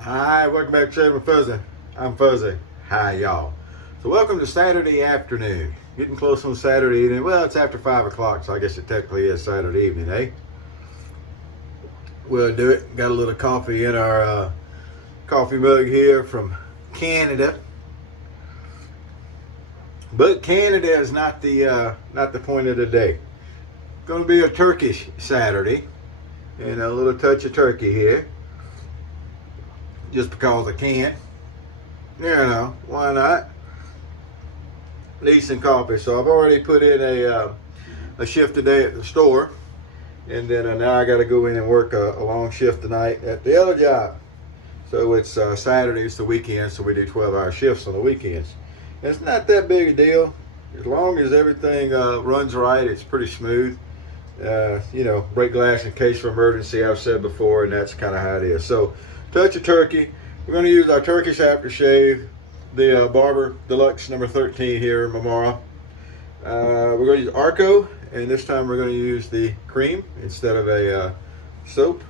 Hi, welcome back to Traveling Fuzzy. I'm Fuzzy. Hi, y'all. So welcome to Saturday afternoon. Getting close on Saturday evening. Well, it's after 5 o'clock, so I guess it technically is Saturday evening, eh? We'll do it. Got a little coffee in our coffee mug here from Canada. But Canada is not the point of the day. Going to be a Turkish Saturday. And a little touch of turkey here. Just because I can. You know, why not? Need some coffee. So I've already put in a shift today at the store. And then now I got to go in and work a long shift tonight at the other job. So it's Saturday, it's the weekend, so we do 12-hour shifts on the weekends. And it's not that big a deal. As long as everything runs right, it's pretty smooth. You know, break glass in case of emergency, I've said before, and that's kind of how it is. So, touch of turkey. We're going to use our Turkish aftershave, the Barber Deluxe number 13 here in Marmara. We're going to use Arco, and this time we're going to use the cream instead of a soap.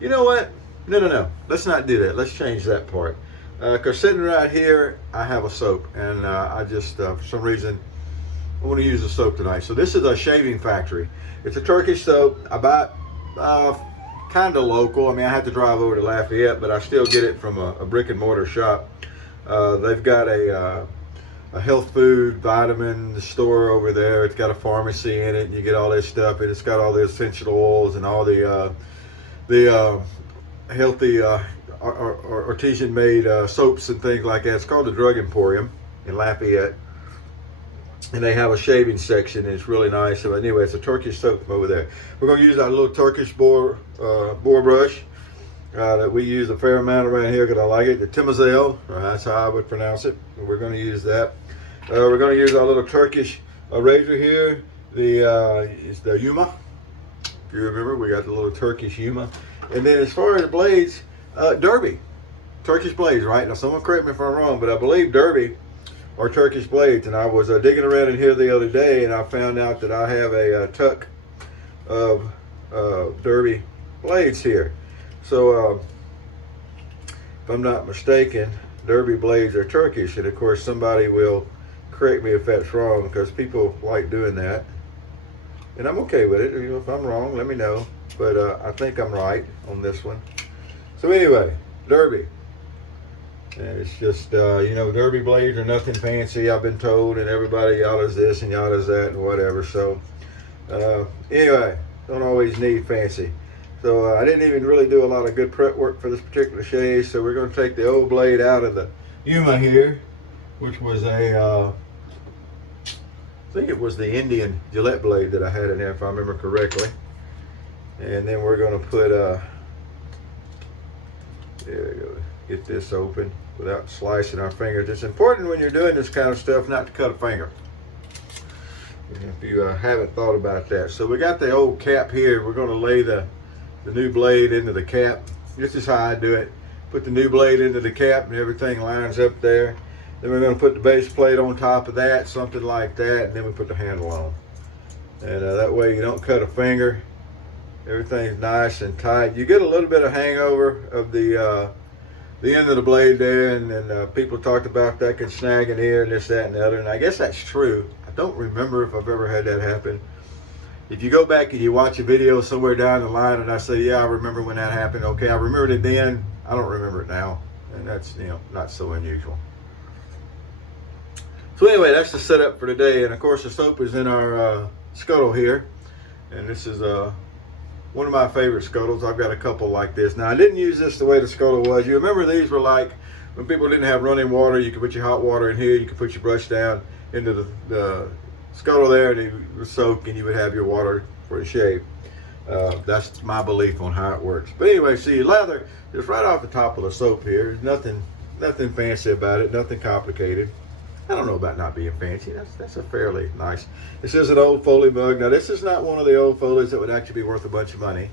You know what? No. Let's not do that. Let's change that part. Because sitting right here, I have a soap, and I just, for some reason, I want to use the soap tonight. So this is a shaving factory. It's a Turkish soap. I buy it kind of local. I mean, I have to drive over to Lafayette, but I still get it from a brick and mortar shop. They've got a health food vitamin store over there. It's got a pharmacy in it. You get all this stuff, and it's got all the essential oils and all the healthy artisan-made soaps and things like that. It's called the Drug Emporium in Lafayette. And they have a shaving section, and it's really nice. So anyway, it's a Turkish soap from over there. We're going to use our little Turkish boar brush that we use a fair amount around here because I like it. The Timizel, that's how I would pronounce it. We're going to use that. We're going to use our little Turkish razor here. It's the Yuma. If you remember, we got the little Turkish Yuma. And then as far as blades, Derby. Turkish blades, right? Now, someone correct me if I'm wrong, but I believe Derby or Turkish blades. And I was digging around in here the other day, and I found out that I have a tuck of Derby blades here. So if I'm not mistaken, Derby blades are Turkish, and of course somebody will correct me if that's wrong, because people like doing that, and I'm okay with it. You know, if I'm wrong, let me know, but I think I'm right on this one. So anyway, Derby. And it's just, you know, Derby blades are nothing fancy, I've been told, and everybody, y'all does this and y'all does that and whatever. So, anyway, don't always need fancy. So, I didn't even really do a lot of good prep work for this particular shave. So, we're going to take the old blade out of the Yuma here, which was I think it was the Indian Gillette blade that I had in there, if I remember correctly. And then we're going to put, there we go, get this open without slicing our fingers. It's important when you're doing this kind of stuff not to cut a finger, if you haven't thought about that. So we got the old cap here. We're going to lay the new blade into the cap. This is how I do it. Put the new blade into the cap and everything lines up there. Then we're going to put the base plate on top of that, something like that, and then we put the handle on. And that way you don't cut a finger. Everything's nice and tight. You get a little bit of hangover of the end of the blade there, and people talked about that can snag in here and this, that, and the other, and I guess that's true. I don't remember if I've ever had that happen. If you go back and you watch a video somewhere down the line and I say, yeah, I remember when that happened, okay, I remembered it then, I don't remember it now, and that's, you know, not so unusual. So anyway, that's the setup for today, and of course the soap is in our scuttle here, and this is one of my favorite scuttles. I've got a couple like this. Now, I didn't use this the way the scuttle was. You remember these were like, when people didn't have running water, you could put your hot water in here, you could put your brush down into the scuttle there, and it would soak, and you would have your water for a shave. That's my belief on how it works. But anyway, see, lather just right off the top of the soap here. There's nothing fancy about it, nothing complicated. I don't know about not being fancy. That's a fairly nice. This is an old Foley mug. Now, this is not one of the old Foleys that would actually be worth a bunch of money.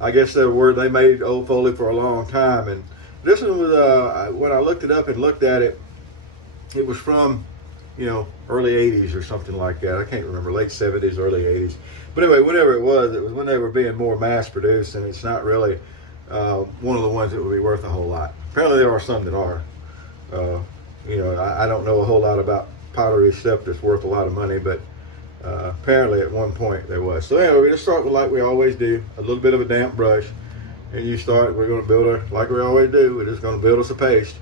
I guess they made old Foley for a long time, and this one was when I looked it up and looked at it, it was from, you know, early 80s or something like that. I can't remember, late 70s, early 80s. But anyway, whatever it was when they were being more mass produced, and it's not really one of the ones that would be worth a whole lot. Apparently there are some that are. I don't know a whole lot about pottery stuff that's worth a lot of money, but apparently at one point there was. So anyway, we just start with, like we always do, a little bit of a damp brush. And you start, we're going to build like we always do, we're just going to build us a paste.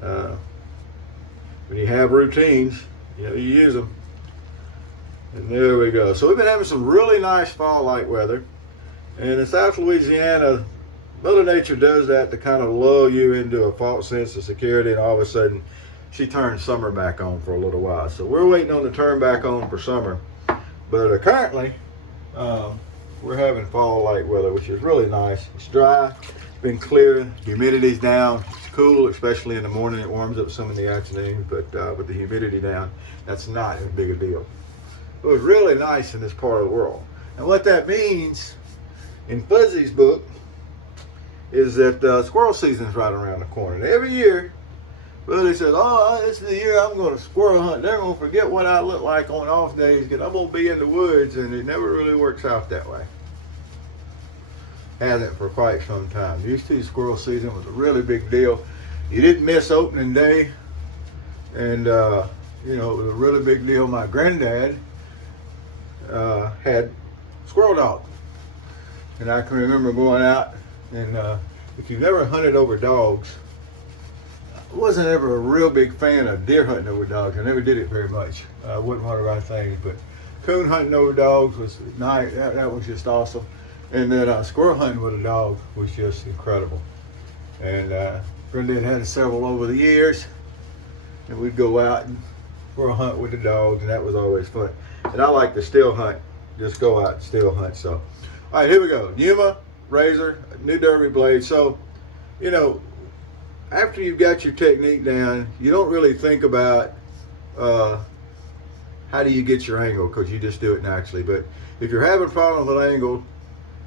When you have routines, you use them. And there we go. So we've been having some really nice fall-like weather. And in South Louisiana, Mother Nature does that to kind of lull you into a false sense of security, and all of a sudden she turns summer back on for a little while. So we're waiting on the turn back on for summer. But currently, we're having fall-like weather, which is really nice. It's dry, it's been clear, humidity's down. It's cool, especially in the morning. It warms up some in the afternoon, but with the humidity down, that's not as big a deal. It was really nice in this part of the world. And what that means, in Fuzzy's book, is that squirrel season's right around the corner. And every year, Buddy says, "Oh, this is the year I'm going to squirrel hunt. They're going to forget what I look like on off days because I'm going to be in the woods," and it never really works out that way. Hasn't for quite some time. Used to, squirrel season was a really big deal. You didn't miss opening day, and it was a really big deal. My granddad had squirrel dogs, and I can remember going out, and if you've never hunted over dogs, I wasn't ever a real big fan of deer hunting over dogs. I never did it very much. Wasn't one of our things, but coon hunting over dogs was nice. That was just awesome. And then squirrel hunting with a dog was just incredible. And Granddad had several over the years, and we'd go out and squirrel hunt with the dogs, and that was always fun. And I like to still hunt, just go out and still hunt. So, all right, here we go. Yuma razor, new derby blade. So, after you've got your technique down, you don't really think about how do you get your angle, because you just do it naturally. But if you're having problems with angle,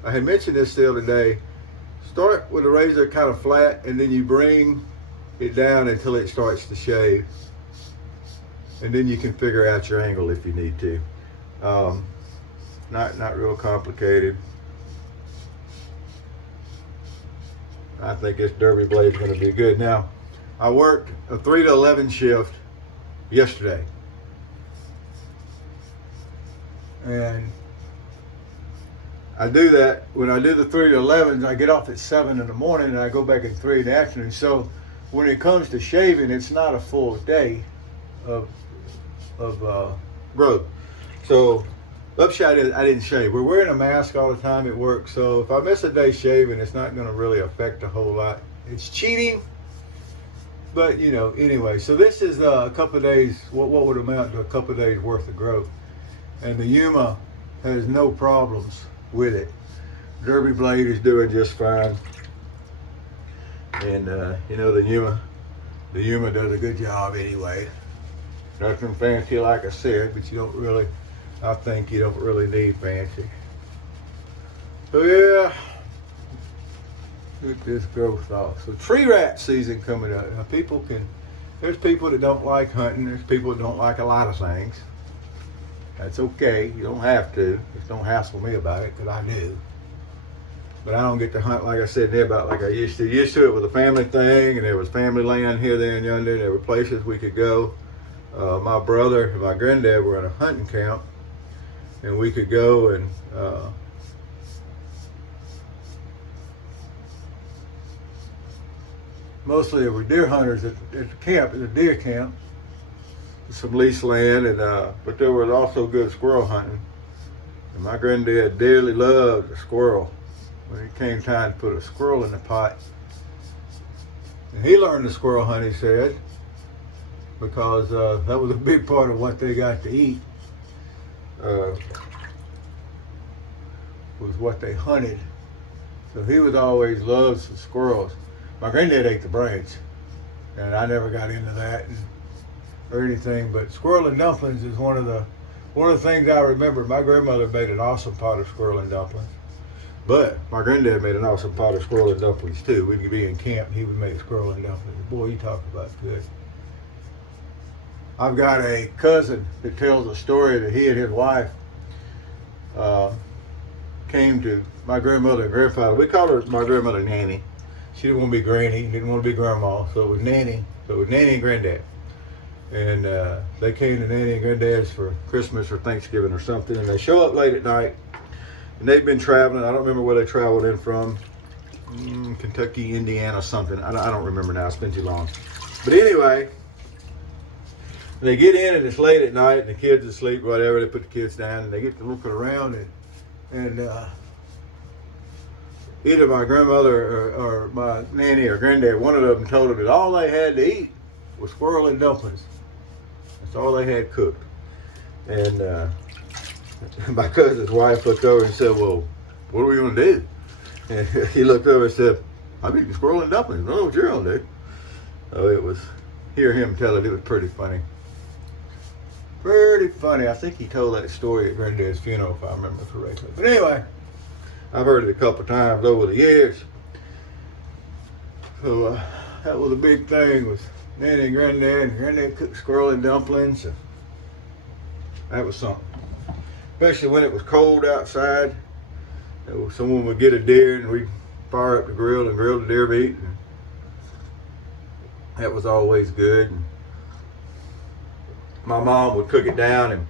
I had mentioned this the other day, start with the razor kind of flat, and then you bring it down until it starts to shave. And then you can figure out your angle if you need to. Not real complicated. I think this derby blade is going to be good. Now, I worked a 3 to 11 shift yesterday. And I do that, when I do the 3 to 11s, I get off at 7 in the morning and I go back at 3 in the afternoon. So when it comes to shaving, it's not a full day of growth. So upshot is I didn't shave. We're wearing a mask all the time at work, so if I miss a day shaving, it's not going to really affect a whole lot. It's cheating, but anyway. So this is a couple of days, what would amount to a couple of days worth of growth. And the Yuma has no problems with it. Derby blade is doing just fine. And the Yuma does a good job anyway. Nothing fancy like I said, but I think you don't really need fancy. So yeah, get this growth off. So tree rat season coming up. Now there's people that don't like hunting. There's people that don't like a lot of things. That's okay. You don't have to. Just don't hassle me about it, because I do. But I don't get to hunt, like I said, there about like I used to. Used to it with a family thing, and there was family land here, there, and yonder. There were places we could go. My brother and my granddad were in a hunting camp, and we could go and mostly there were deer hunters at the camp, at the deer camp, some leased land, and but there was also good squirrel hunting. And my granddad dearly loved a squirrel. When it came time to put a squirrel in the pot, and he learned to squirrel hunt, he said, because that was a big part of what they got to eat. Was what they hunted. So he was always loved some squirrels. My granddad ate the brains, and I never got into that or anything. But squirrel and dumplings is one of the things I remember. My grandmother made an awesome pot of squirrel and dumplings, but my granddad made an awesome pot of squirrel and dumplings too. We'd be in camp, and he would make squirrel and dumplings. Boy, you talk about good. I've got a cousin that tells a story that he and his wife came to my grandmother and grandfather. We called her my grandmother Nanny. She didn't want to be Granny, didn't want to be Grandma, so it was Nanny. So it was Nanny and Granddad. And they came to Nanny and Granddad's for Christmas or Thanksgiving or something, and they show up late at night. And they've been traveling. I don't remember where they traveled in from. Kentucky, Indiana, something. I don't remember now. It's been too long. But anyway, they get in and it's late at night and the kids are asleep, whatever. They put the kids down and they get to looking around and either my grandmother or my nanny or granddad, one of them told them that all they had to eat was squirrel and dumplings. That's all they had cooked. And my cousin's wife looked over and said, well, what are we going to do? And he looked over and said, I'm eating squirrel and dumplings. I don't know what you're going to do. So it was, hear him tell it was pretty funny. Pretty funny. I think he told that story at Granddad's funeral, if I remember correctly. But anyway, I've heard it a couple of times over the years. So that was a big thing with Nanny and Granddad cooked squirrel and dumplings. And that was something. Especially when it was cold outside. Someone would get a deer and we'd fire up the grill and grill the deer meat. And that was always good. And my mom would cook it down and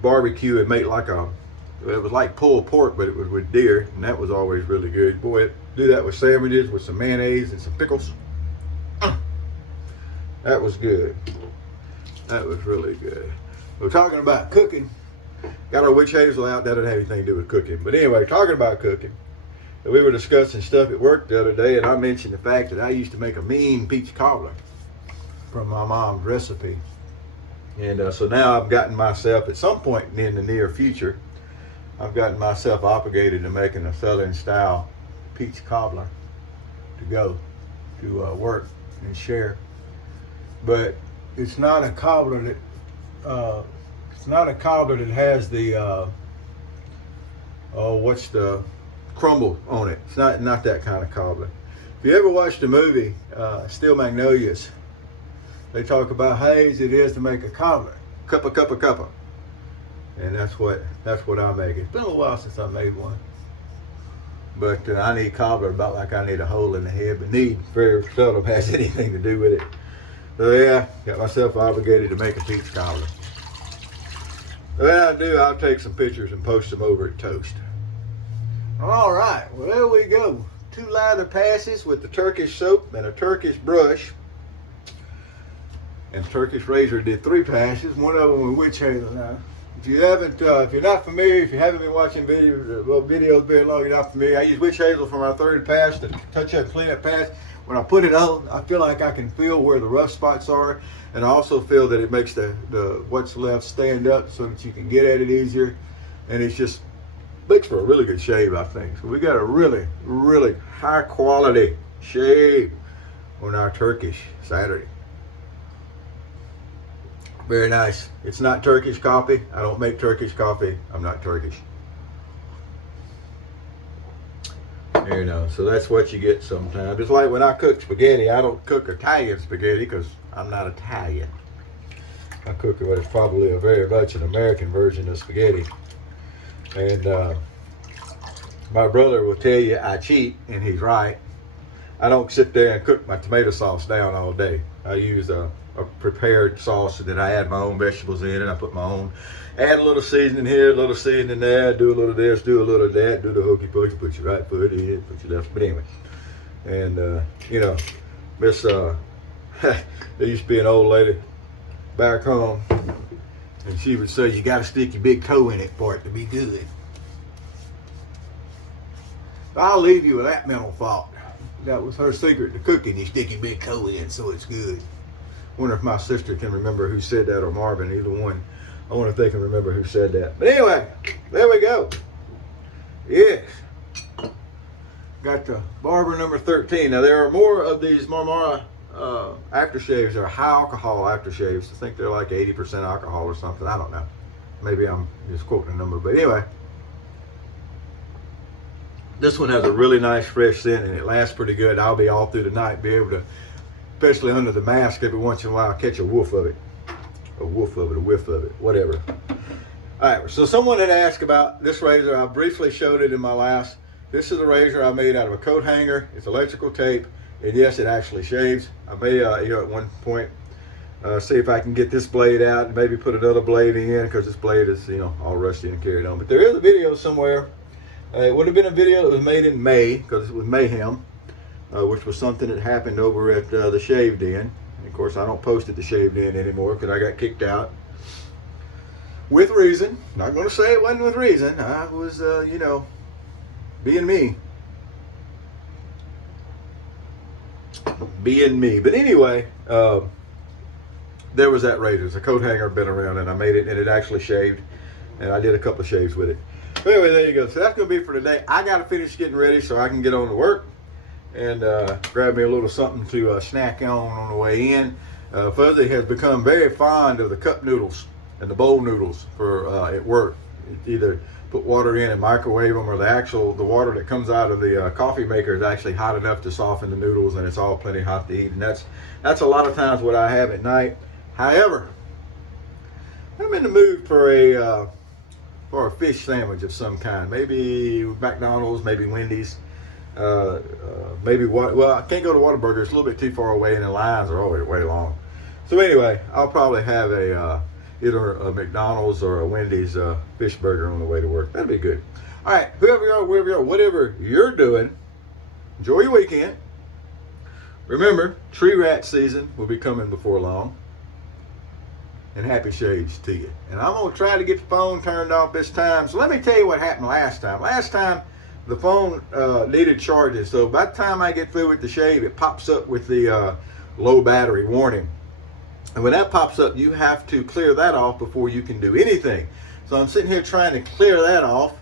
barbecue and make it was like pulled pork, but it was with deer, and that was always really good. Boy, do that with sandwiches with some mayonnaise and some pickles. That was good. That was really good. We're talking about cooking. Got our witch hazel out. That didn't have anything to do with cooking. But anyway, talking about cooking, we were discussing stuff at work the other day, and I mentioned the fact that I used to make a mean peach cobbler from my mom's recipe. And so now I've gotten myself, at some point in the near future, I've gotten myself obligated to making a Southern style peach cobbler to go to work and share. But it's not a cobbler that has the what's the crumble on it. It's not that kind of cobbler. If you ever watched the movie Steel Magnolias, they talk about how easy it is to make a cobbler. Cuppa. And that's what I make. It's been a little while since I made one. But I need cobbler about like I need a hole in the head, but need very seldom has anything to do with it. So yeah, got myself obligated to make a peach cobbler. When I do, I'll take some pictures and post them over at Toast. All right, well there we go. 2 lather passes with the Turkish soap and a Turkish brush. And Turkish razor did 3 passes, one of them with witch hazel. Now, if you're not familiar, if you haven't been watching videos very long, you're not familiar. I use witch hazel for my 3rd pass to touch up, clean up pass. When I put it on, I feel like I can feel where the rough spots are, and I also feel that it makes the what's left stand up so that you can get at it easier, and it's just makes for a really good shave, I think. So we got a really, really high quality shave on our Turkish Saturday. Very nice. It's not Turkish coffee. I don't make Turkish coffee. I'm not Turkish. You know, so that's what you get sometimes. It's like when I cook spaghetti, I don't cook Italian spaghetti because I'm not Italian. I cook what is probably a very much an American version of spaghetti. And my brother will tell you I cheat, and he's right. I don't sit there and cook my tomato sauce down all day. I use a prepared sauce that I add my own vegetables in, and I put my own, add a little seasoning here, a little seasoning there, do a little of this, do a little of that, do the hokey pokey, put your right foot in, put your left, but anyway. And, you know, there used to be an old lady back home, and she would say, you got to stick your big toe in it for it to be good. I'll leave you with that mental thought. That was her secret to cooking. You stick your big toe in so it's good. Wonder if my sister can remember who said that, or Marvin, either one. I wonder if they can remember who said that. But anyway, there we go. Yes. Got the Barber number 13. Now there are more of these Marmara aftershaves. They're high alcohol aftershaves. I think they're like 80% alcohol or something. I don't know. Maybe I'm just quoting a number. But anyway, this one has a really nice fresh scent and it lasts pretty good. I'll be all through the night, be able to, especially under the mask, every once in a while catch a whiff of it. A whiff of it, whatever. All right, so someone had asked about this razor. I briefly showed it in my last. This is a razor I made out of a coat hanger. It's electrical tape, and yes, it actually shaves. I may, at one point, see if I can get this blade out and maybe put another blade in, because this blade is, all rusty and carried on. But there is a video somewhere. It would have been a video that was made in May, because it was mayhem, which was something that happened over at the Shaved In. And of course, I don't post at the Shaved In anymore because I got kicked out. With reason. Not going to say it wasn't with reason. I was, being me. Being me. But anyway, there was that razor. It's a coat hanger, been around, and I made it, and it actually shaved. And I did a couple of shaves with it. But anyway, there you go. So that's going to be for today. I got to finish getting ready so I can get on to work and grab me a little something to snack on the way in. Fuzzy has become very fond of the cup noodles and the bowl noodles for at work. Either put water in and microwave them, or the water that comes out of the coffee maker is actually hot enough to soften the noodles, and it's all plenty hot to eat. And that's a lot of times what I have at night. However, I'm in the mood for a fish sandwich of some kind. Maybe McDonald's, maybe Wendy's, maybe well, I can't go to Whataburger. It's a little bit too far away, and the lines are always way long. So anyway, I'll probably have either a McDonald's or a Wendy's fish burger on the way to work. That'd be good. All right, whoever you are, wherever you are, whatever you're doing, enjoy your weekend. Remember, tree rat season will be coming before long. And happy shades to you. And I'm going to try to get the phone turned off this time. So let me tell you what happened last time. Last time, the phone needed charges. So by the time I get through with the shave, it pops up with the low battery warning. And when that pops up, you have to clear that off before you can do anything. So I'm sitting here trying to clear that off.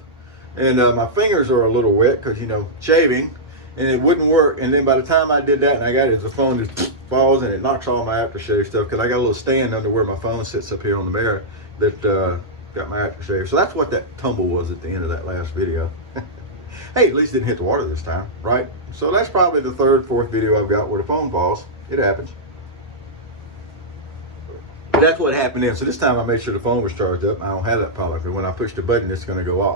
And my fingers are a little wet because, shaving. And it wouldn't work. And then by the time I did that and I got it, the phone just falls and it knocks all my aftershave stuff, because I got a little stand under where my phone sits up here on the mirror that got my aftershave. So that's what that tumble was at the end of that last video. Hey, at least it didn't hit the water this time, right? So that's probably the third, fourth video I've got where the phone falls. It happens. But that's what happened then. So this time I made sure the phone was charged up. I don't have that problem, because when I push the button, it's going to go off.